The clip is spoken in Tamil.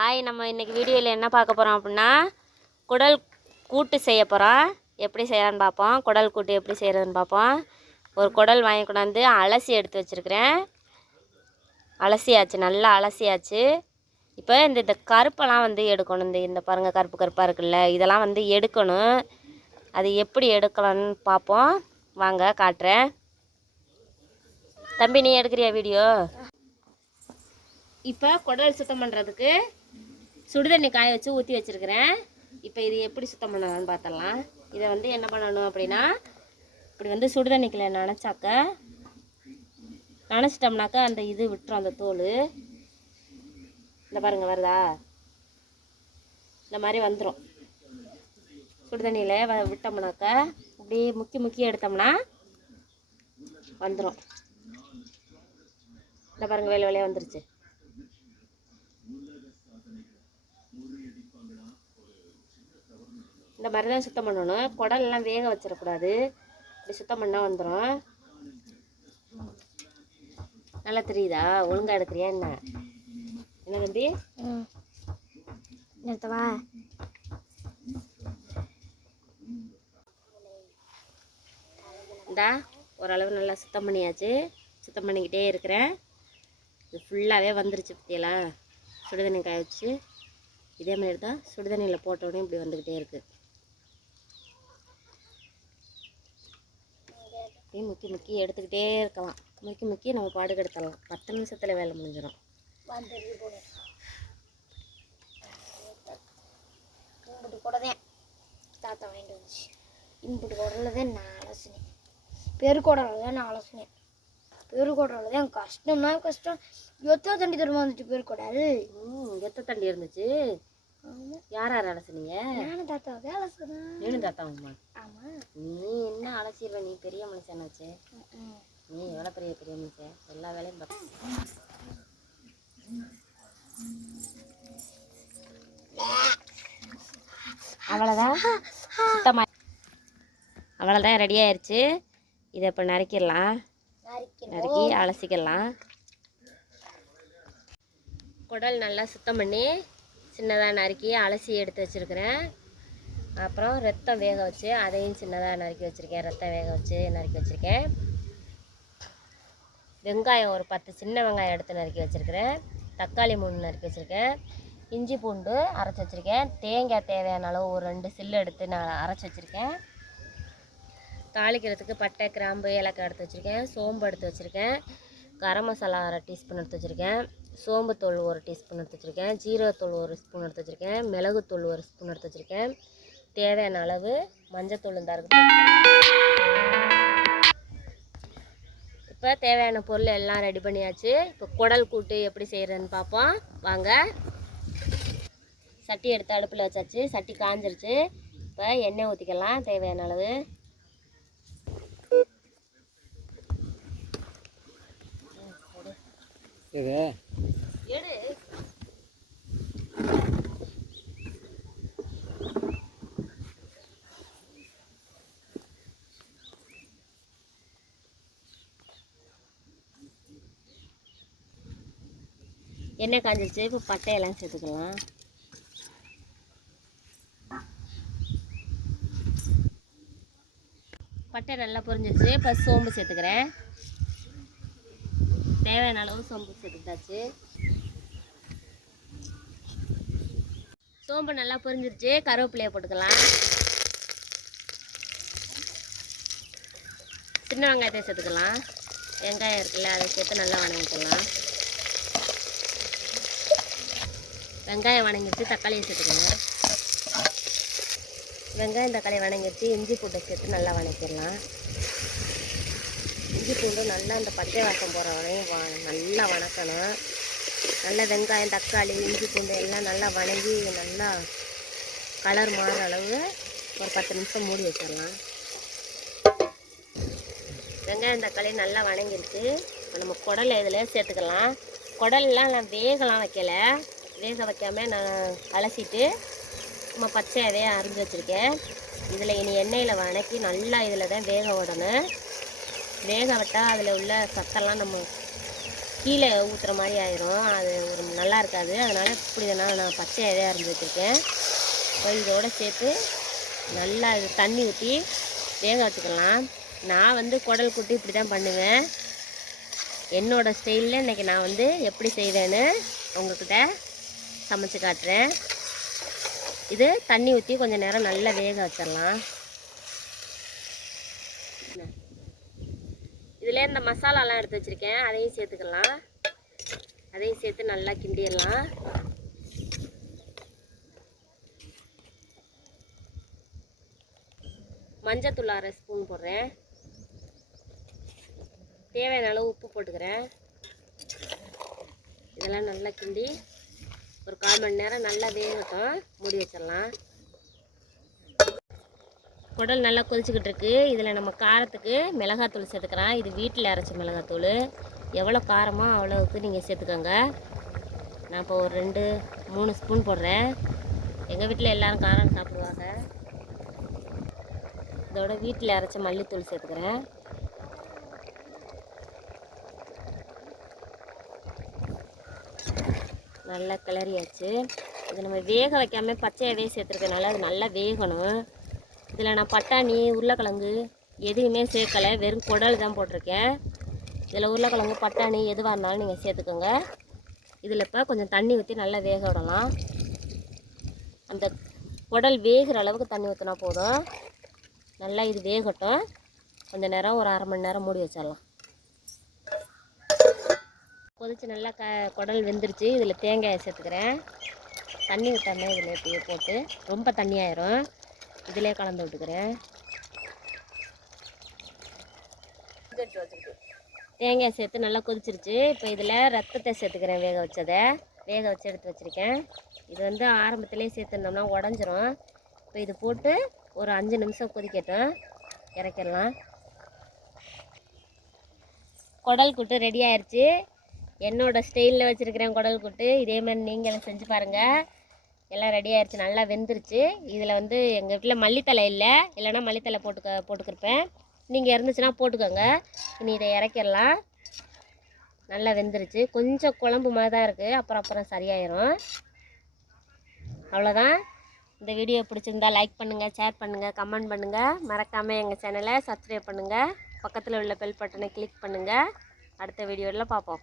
நம்ம இன்றைக்கி வீடியோவில் என்ன பார்க்க போகிறோம் அப்படின்னா குடல் கூட்டு செய்ய போகிறோம். எப்படி செய்யலான்னு பார்ப்போம். குடல் கூட்டு எப்படி செய்கிறதுன்னு பார்ப்போம். ஒரு குடல் வாங்கி கொண்டாந்து அலசி எடுத்து வச்சுருக்கிறேன். அலசியாச்சு, நல்லா அலசியாச்சு. இப்போ இந்த கருப்பெல்லாம் எடுக்கணும். இந்த பாருங்கள், கருப்பு கருப்பாக இருக்குல்ல, இதெல்லாம் எடுக்கணும். அது எப்படி எடுக்கலான்னு பார்ப்போம். வாங்க காட்டுறேன். தம்பி, நீ எடுக்கிறியா வீடியோ? இப்போ குடல் சுத்தம் பண்ணுறதுக்கு சுடுதண்ணி காய வச்சு ஊற்றி வச்சுருக்கிறேன். இப்போ இது எப்படி சுத்தம் பண்ணலான்னு பார்த்தலாம். இதை என்ன பண்ணணும் அப்படின்னா, இப்படி சுடுதண்ணிக்குள்ள நனைச்சிட்டோம்னாக்கா அந்த இது விட்டுரும், அந்த தோல். இந்த பாருங்கள், வருதா? இந்த மாதிரி வந்துடும். சுடுதண்ணியில் விட்டோம்னாக்கா அப்படியே முக்கி முக்கி எடுத்தோம்னா வந்துடும். இந்த பாருங்கள், வேலை வேலையாக வந்துருச்சு. இந்த மாதிரி தான் சுத்தம் பண்ணணும். குடல்லாம் வேக வச்சிடக்கூடாது. இப்படி சுத்தம் பண்ணால் வந்துடும். நல்லா தெரியுதா? ஒழுங்காக எடுக்கிறியா என்ன? என்ன தம்பி? நிறுத்தவா? இந்தா ஓரளவு நல்லா சுத்தம் பண்ணியாச்சு. சுத்தம் பண்ணிக்கிட்டே இருக்கிறேன். இது ஃபுல்லாகவே வந்துருச்சு. பற்றியெல்லாம் சுடுதண்ணி காய வச்சு இதே மாதிரி தான் சுடுதண்ணியில் போட்டோடனே இப்படி வந்துக்கிட்டே இருக்குது. அப்படியே முக்கி முக்கி எடுத்துக்கிட்டே இருக்கலாம். முக்கி முக்கி நம்ம பாடுக்கு எடுத்துடலாம். 10 நிமிஷத்தில் வேலை முடிஞ்சிடும். தாத்தா வாங்கிட்டு வந்துச்சு. இம்புட்டு குடலில் தான் நான் அலசினேன். பெருக்குடலில் தான் நான் அலசினேன். பெருக்குடலில் தான் கஷ்டம்னா கஷ்டம். எத்தனை தண்டி தருமா வந்துட்டு பெருக்குடல்? எத்தனை தண்டி இருந்துச்சு? யார் யார் அலசினீங்க? நானும் தாத்தாவே அலசுறேன். நீனும் தாத்தாவுமா? ஆமாம். நீ என்ன அலசிடுவ? நீ பெரிய மனுஷனாச்சு. நீ எவ்வளோ பெரிய பெரிய மனுஷன். எல்லா வேலையும் அவ்வளோதான். சுத்தமாக அவ்வளோதான், ரெடி ஆயிடுச்சு. இதை இப்போ நறுக்கிடலாம். நறுக்கி அலசிக்கலாம். குடல் நல்லா சுத்தம் பண்ணி சின்னதாக நறுக்கி அலசி எடுத்து வச்சுருக்கிறேன். அப்புறம் ரத்தம் வேக வச்சு அதையும் சின்னதாக நறுக்கி வச்சுருக்கேன். ரத்தம் வேக வச்சு நறுக்கி வச்சுருக்கேன். வெங்காயம் ஒரு 10 சின்ன வெங்காயம் எடுத்து நறுக்கி வச்சுருக்கிறேன். தக்காளி 3 நறுக்கி வச்சுருக்கேன். இஞ்சி பூண்டு அரைச்சி வச்சுருக்கேன். தேங்காய் தேவையான அளவு ஒரு 2 சில்லு எடுத்து நான் அரைச்சி வச்சுருக்கேன். தாளிக்கிறதுக்கு பட்டை, கிராம்பு, ஏலக்காய் எடுத்து வச்சுருக்கேன். சோம்பு எடுத்து வச்சுருக்கேன். கரம் மசாலா 1/2 டீஸ்பூன் எடுத்து வச்சுருக்கேன். சோம்புத்தூள் 1 டீஸ்பூன் எடுத்து வச்சுருக்கேன். ஜீரகத்தூள் 1 ஸ்பூன் எடுத்து வச்சுருக்கேன். மிளகுத்தூள் 1 ஸ்பூன் எடுத்து வச்சுருக்கேன். தேவையான அளவு மஞ்சத்தூள் இந்த இருக்குது. இப்போ தேவையான பொருள் எல்லாம் ரெடி பண்ணியாச்சு. இப்போ குடல் கூட்டு எப்படி செய்கிறதுன்னு பார்ப்போம். வாங்க. சட்டி எடுத்து அடுப்பில் வச்சாச்சு. சட்டி காஞ்சிருச்சு. இப்போ எண்ணெய் ஊற்றிக்கலாம் தேவையான அளவு. எடு. எண்ணெய் காஞ்சிருச்சு. இப்போ பட்டையெல்லாம் சேர்த்துக்கலாம். பட்டை நல்லா பொரிஞ்சிருச்சு. இப்போ சோம்பு சேர்த்துக்கிறேன். தேவையான அளவு சோம்பு சேர்த்துக்கிட்டாச்சு. சோம்பு நல்லா பொரிஞ்சிருச்சு. கருவேப்பிலையை போட்டுக்கலாம். சின்ன வெங்காயத்தை சேர்த்துக்கலாம். வெங்காயம் இருக்குல்ல, அதை சேர்த்து நல்லா வணங்கிக்கலாம். வெங்காயம் வணங்கிடுச்சு. தக்காளியை சேர்த்துக்கலாம். வெங்காயம் தக்காளி வணங்கிடுச்சு. இஞ்சி பூண்டை சேர்த்து நல்லா வணக்கிடலாம். இஞ்சி பூண்டு நல்லா அந்த பச்சை வாசம் போகிற வரையும் நல்லா வணக்கணும். நல்லா வெங்காயம், தக்காளி, இஞ்சி பூண்டு எல்லாம் நல்லா வணங்கி நல்லா கலர் மாறுற அளவு ஒரு 10 நிமிஷம் மூடி வச்சிடலாம். வெங்காயம் தக்காளி நல்லா வணங்கிடுச்சு. நம்ம குடலை இதில் சேர்த்துக்கலாம். குடல்லாம் நான் வேகலாம் வைக்கல. வேக வைக்காமல் நான் அலசிட்டு நம்ம பச்சையாகவே அரிஞ்சு வச்சுருக்கேன். இதில் இனி எண்ணெயில் வணக்கி நல்லா இதில் தான் வேக விடணும். வேக விட்டால் அதில் உள்ள சத்தெல்லாம் நம்ம கீழே ஊற்றுற மாதிரி ஆயிரும், அது ஒரு நல்லா இருக்காது. அதனால் இப்படி நான் பச்சையாகவே அரைஞ்சி வச்சுருக்கேன். இப்போ இதோடு சேர்த்து நல்லா இது தண்ணி ஊற்றி வேக வச்சுக்கலாம். நான் வந்து குடல் கூட்டு இப்படி தான் பண்ணுவேன். என்னோடய ஸ்டைலில் இன்றைக்கி நான் வந்து எப்படி செய்வேன்னு உங்கள்கிட்ட சமைச்சு காட்டுறேன். இது தண்ணி ஊற்றி கொஞ்சம் நேரம் நல்லா வேக வச்சிடலாம். இதில் இந்த மசாலாலாம் எடுத்து வச்சுருக்கேன், அதையும் சேர்த்துக்கலாம். அதையும் சேர்த்து நல்லா கிண்டிடலாம். மஞ்சத்தூள் 1/2 ஸ்பூன் போடுறேன். தேவையான அளவு உப்பு போட்டுக்கிறேன். இதெல்லாம் நல்லா கிண்டி ஒரு 1/4 மணி நேரம் நல்லா வேகட்டும், மூடி வச்சிடலாம். குடல் நல்லா கொதிச்சுக்கிட்டு இருக்கு. இதில் நம்ம காரத்துக்கு மிளகாத்தூள் சேர்த்துக்கலாம். இது வீட்டில் அரைச்ச மிளகாத்தூள். எவ்வளோ காரமோ அவ்வளோவுக்கு நீங்கள் சேர்த்துக்கோங்க. நான் இப்போ ஒரு 2-3 ஸ்பூன் போடுறேன். எங்கள் வீட்டில் எல்லோரும் காரம் சாப்பிடுவாங்க. இதோட வீட்டில் அரைச்ச மல்லித்தூள் சேர்த்துக்கிறேன். நல்லா கிளறியாச்சு. இது நம்ம வேக வைக்காமல் பச்சையாகவே சேர்த்துருக்கனால அது நல்லா வேகணும். இதில் நான் பட்டாணி, உருளைக்கிழங்கு எதுவுமே சேர்க்கலை, வெறும் குடல் தான் போட்டிருக்கேன். இதில் உருளைக்கிழங்கு, பட்டாணி எதுவாக இருந்தாலும் நீங்கள் சேர்த்துக்கோங்க. இதில் இப்போ கொஞ்சம் தண்ணி ஊற்றி நல்லா வேக விடலாம். அந்த குடல் வேகிற அளவுக்கு தண்ணி ஊற்றினா போதும். நல்லா இது வேகட்டும். கொஞ்சம் நேரம் ஒரு 1/2 மணி நேரம் மூடி வச்சிடலாம். கொதிச்சு நல்லா குடல் வெந்துருச்சு. இதில் தேங்காயை சேர்த்துக்கிறேன். தண்ணி ஊற்றாமல் இதில் இப்படியே போட்டு ரொம்ப தண்ணியாயிரும். இதிலே கலந்து விட்டுக்கிறேன். தேங்காய் சேர்த்து நல்லா கொதிச்சிருச்சு. இப்போ இதில் ரத்தத்தை சேர்த்துக்கிறேன். வேக வச்சு எடுத்து வச்சுருக்கேன். இது வந்து ஆரம்பத்துலேயே சேர்த்துருந்தோம்னா உடஞ்சிரும். இப்போ இது போட்டு ஒரு 5 நிமிஷம் கொதிக்கட்டும், இறக்கிடலாம். குடல் கூட்டு ரெடி ஆயிடுச்சு. என்னோடய ஸ்டைலில் வச்சுருக்கிறேன் குடல் கூட்டு. இதே மாதிரி நீங்களும் செஞ்சு பாருங்கள். எல்லாம் ரெடி ஆயிடுச்சு, நல்லா வெந்துருச்சு. இதில் வந்து எங்கள் வீட்டில் மல்லித்தலை இல்லைன்னா மல்லித்தலை போட்டுக்கிருப்பேன். நீங்கள் இருந்துச்சுன்னா போட்டுக்கோங்க. இனி இதை இறக்கிடலாம். நல்லா வெந்துருச்சு. கொஞ்சம் குழம்பு மாதிரி தான் இருக்குது, அப்புறம் சரியாயிரும். அவ்வளோதான். இந்த வீடியோ பிடிச்சிருந்தா லைக் பண்ணுங்கள், ஷேர் பண்ணுங்கள், கமெண்ட் பண்ணுங்கள். மறக்காமல் எங்கள் சேனலை சப்ஸ்கிரைப் பண்ணுங்கள். பக்கத்தில் உள்ள பெல் பட்டனை கிளிக் பண்ணுங்கள். அடுத்த வீடியோவில் பார்ப்போம்.